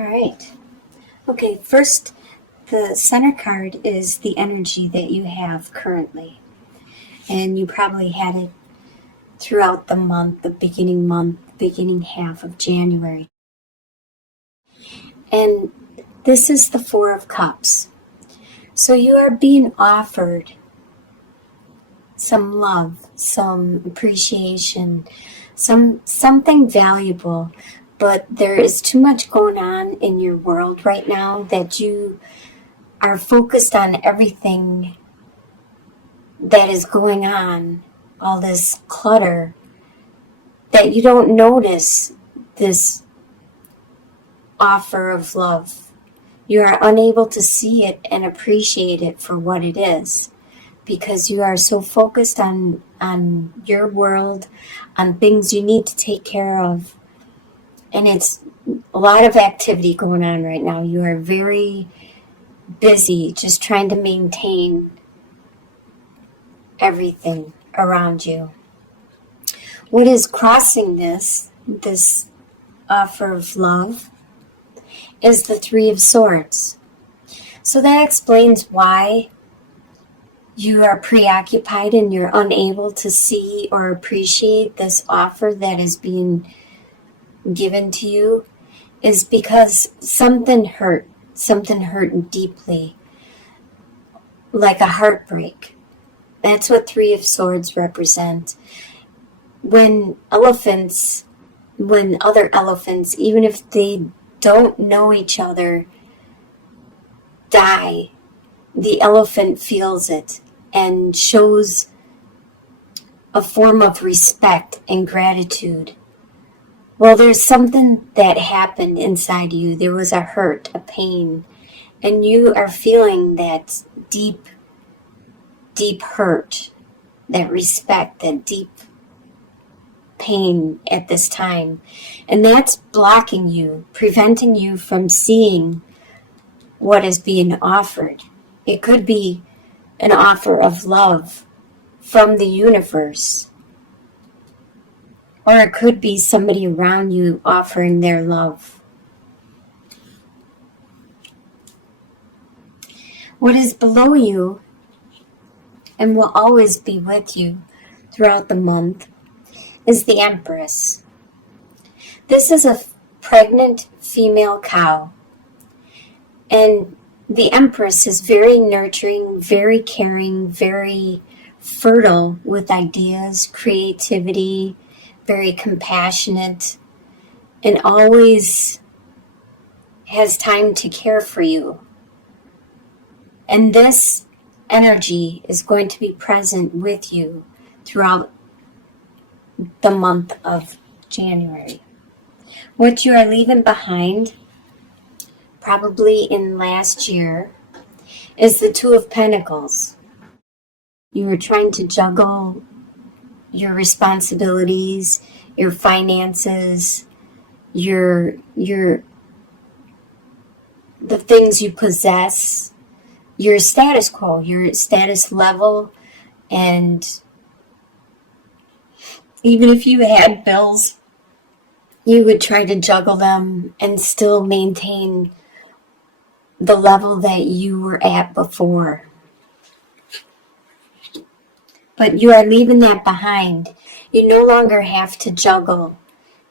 All right. Okay, first, the center card is the energy that you have currently. And you probably had it throughout the month, the beginning half of January. And this is the Four of Cups. So you are being offered some love, some appreciation, something valuable, but there is too much going on in your world right now that you are focused on everything that is going on, all this clutter, that you don't notice this offer of love. You are unable to see it and appreciate it for what it is because you are so focused on your world, on things you need to take care of. And it's a lot of activity going on right now. You are very busy just trying to maintain everything around you. What is crossing this offer of love is the Three of Swords. So that explains why you are preoccupied and you're unable to see or appreciate this offer that is being given to you, is because something hurt deeply, like a heartbreak. That's what Three of Swords represent. When other elephants, even if they don't know each other, die, the elephant feels it and shows a form of respect and gratitude. Well, there's something that happened inside you. There was a hurt, a pain, and you are feeling that deep hurt, that respect, that deep pain at this time. And that's blocking you, preventing you from seeing what is being offered. It could be an offer of love from the universe, or it could be somebody around you offering their love. What is below you and will always be with you throughout the month is the Empress. This is a pregnant female cow, and the Empress is very nurturing, very caring, very fertile with ideas, creativity, very compassionate, and always has time to care for you. And this energy is going to be present with you throughout the month of January. What you are leaving behind, probably in last year, is the Two of Pentacles. You are trying to juggle your responsibilities, your finances, the things you possess, your status quo, your status level, and even if you had bills, you would try to juggle them and still maintain the level that you were at before. But you are leaving that behind. You no longer have to juggle.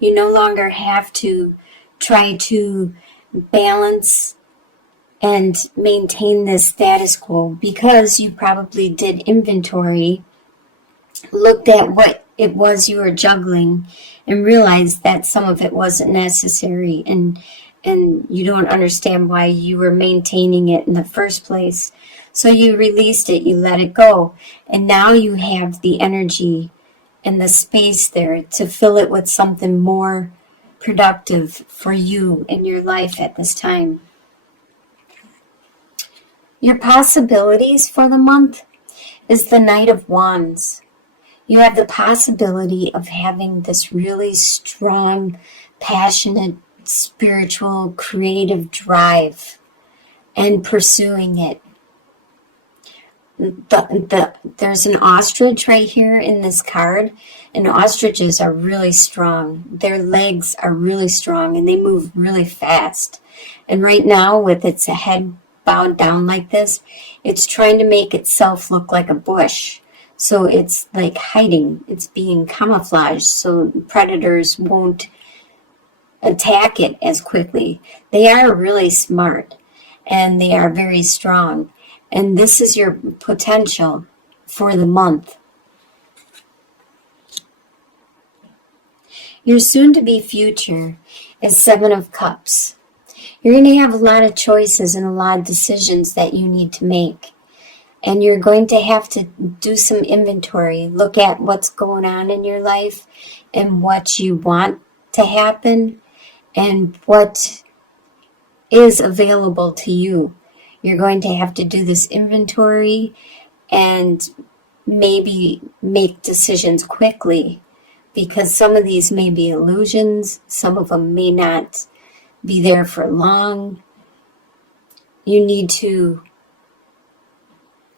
You no longer have to try to balance and maintain this status quo, because you probably did inventory, looked at what it was you were juggling, and realized that some of it wasn't necessary, and you don't understand why you were maintaining it in the first place. So you released it, you let it go, and now you have the energy and the space there to fill it with something more productive for you in your life at this time. Your possibilities for the month is the Knight of Wands. You have the possibility of having this really strong, passionate, spiritual, creative drive and pursuing it. there's an ostrich right here in this card, and ostriches are really strong. Their legs are really strong and they move really fast. And right now, with its head bowed down like this, it's trying to make itself look like a bush. So it's like hiding, it's being camouflaged so predators won't attack it as quickly. They are really smart and they are very strong. And this is your potential for the month. Your soon-to-be future is Seven of Cups. You're going to have a lot of choices and a lot of decisions that you need to make. And you're going to have to do some inventory, look at what's going on in your life and what you want to happen and what is available to you. You're going to have to do this inventory and maybe make decisions quickly, because some of these may be illusions, some of them may not be there for long. You need to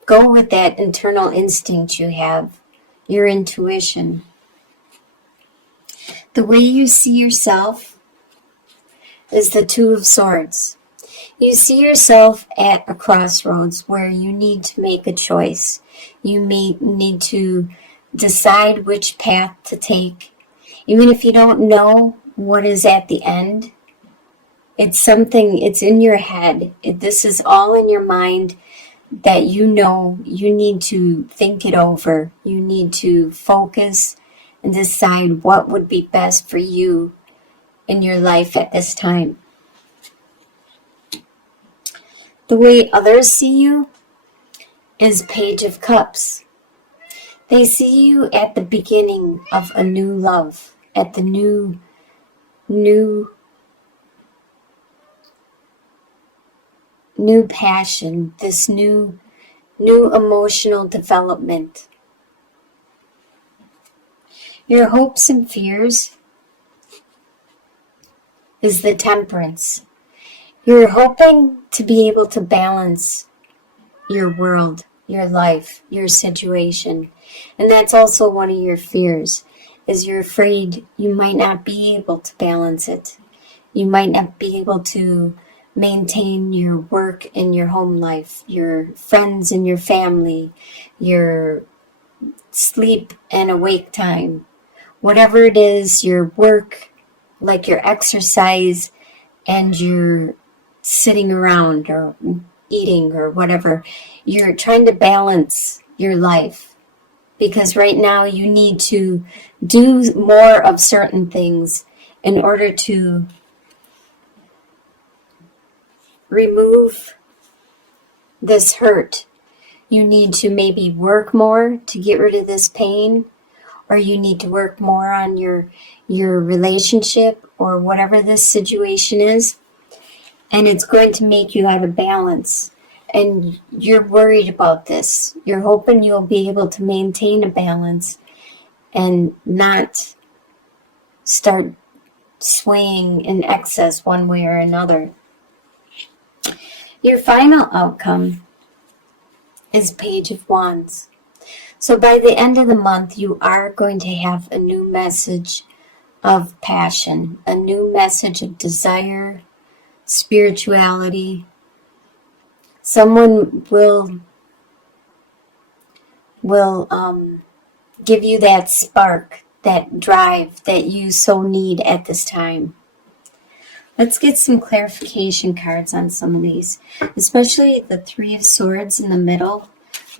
go with that internal instinct you have, your intuition. The way you see yourself is the Two of Swords. You see yourself at a crossroads where you need to make a choice. You may need to decide which path to take. Even if you don't know what is at the end, it's something, it's in your head. This is all in your mind that you know you need to think it over. You need to focus and decide what would be best for you in your life at this time. The way others see you is Page of Cups. They see you at the beginning of a new love, at the new passion, this new emotional development. Your hopes and fears is the Temperance. You're hoping to be able to balance your world, your life, your situation. And that's also one of your fears, is you're afraid you might not be able to balance it. You might not be able to maintain your work and your home life, your friends and your family, your sleep and awake time. Whatever it is, your work, like your exercise and your sitting around or eating or whatever, you're trying to balance your life, because right now you need to do more of certain things in order to remove this hurt. You need to maybe work more to get rid of this pain, or you need to work more on your relationship or whatever this situation is. And it's going to make you out of balance. And you're worried about this. You're hoping you'll be able to maintain a balance and not start swaying in excess one way or another. Your final outcome is Page of Wands. So by the end of the month, you are going to have a new message of passion, a new message of desire, spirituality. Someone will give you that spark, that drive that you so need at this time. Let's get some clarification cards on some of these, especially the Three of Swords in the middle.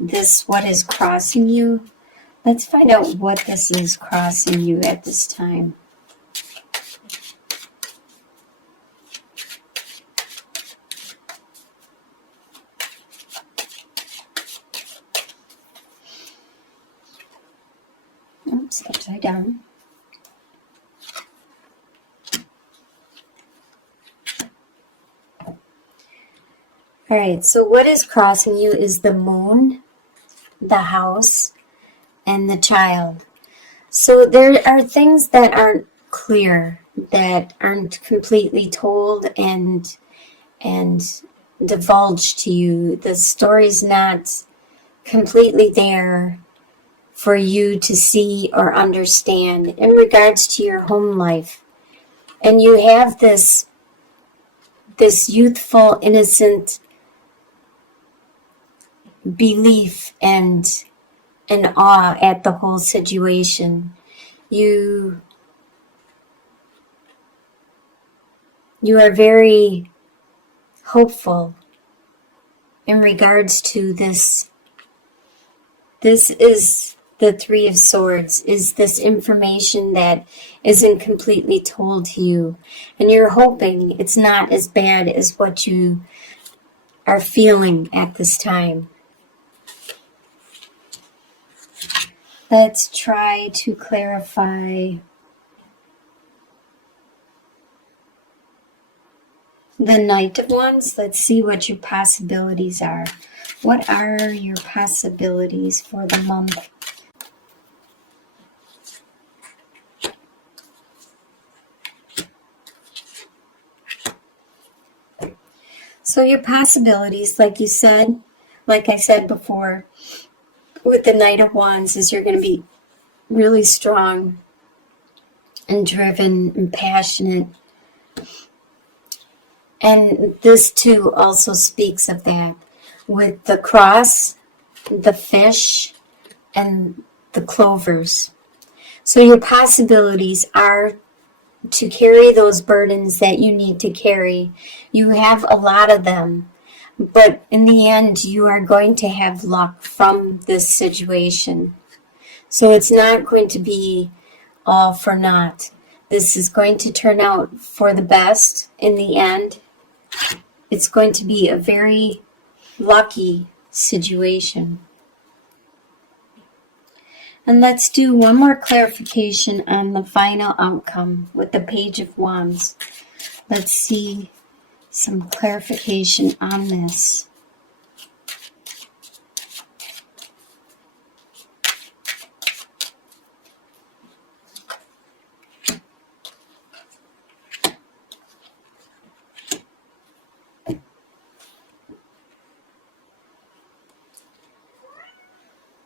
This, what is crossing you? Let's find out what this is crossing you at this time. Oops, upside down. All right, so what is crossing you is the moon, the house, and the child. So there are things that aren't clear, that aren't completely told and divulged to you. The story's not completely there for you to see or understand in regards to your home life. And you have this youthful, innocent belief and awe at the whole situation. You are very hopeful in regards to this. This is the Three of Swords, is this information that isn't completely told to you. And you're hoping it's not as bad as what you are feeling at this time. Let's try to clarify the Knight of Wands. Let's see what your possibilities are. What are your possibilities for the month? So your possibilities, like I said before, with the Knight of Wands, is you're going to be really strong and driven and passionate. And this too also speaks of that with the cross, the fish, and the clovers. So your possibilities are to carry those burdens that you need to carry. You have a lot of them, but in the end, you are going to have luck from this situation. So it's not going to be all for naught. This is going to turn out for the best in the end. It's going to be a very lucky situation. And let's do one more clarification on the final outcome with the Page of Wands. Let's see some clarification on this.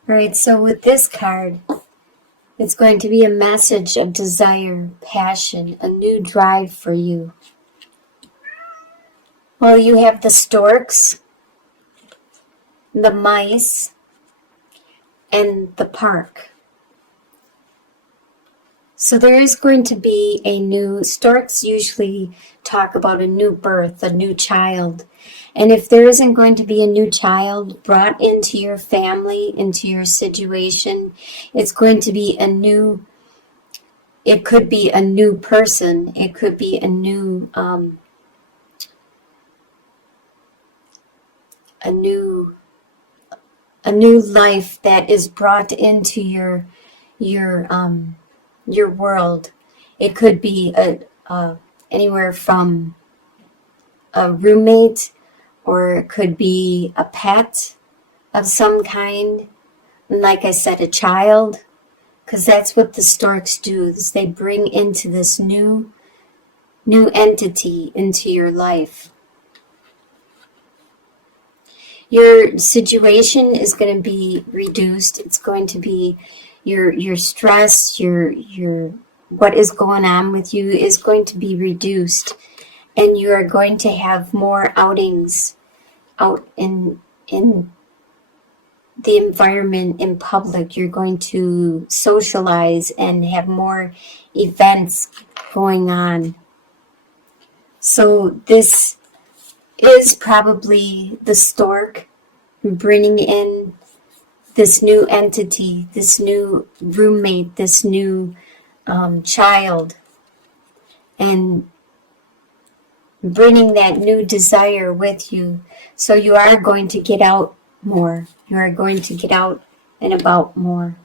All right, so with this card, it's going to be a message of desire, passion, a new drive for you. Well, you have the storks, the mice, and the park. So there is going to be storks usually talk about a new birth, a new child. And if there isn't going to be a new child brought into your family, into your situation, it's going to be it could be a new person. It could be a new life that is brought into your world. It could be anywhere from a roommate, or it could be a pet of some kind. And like I said, a child, because that's what the storks do, is they bring into this new entity into your life. Your situation is going to be reduced. It's going to be your stress, your what is going on with you is going to be reduced, and you are going to have more outings out in the environment, in public. You're going to socialize and have more events going on. So this is probably the stork bringing in this new entity, this new roommate, this new child, and bringing that new desire with you. So you are going to get out more. You are going to get out and about more.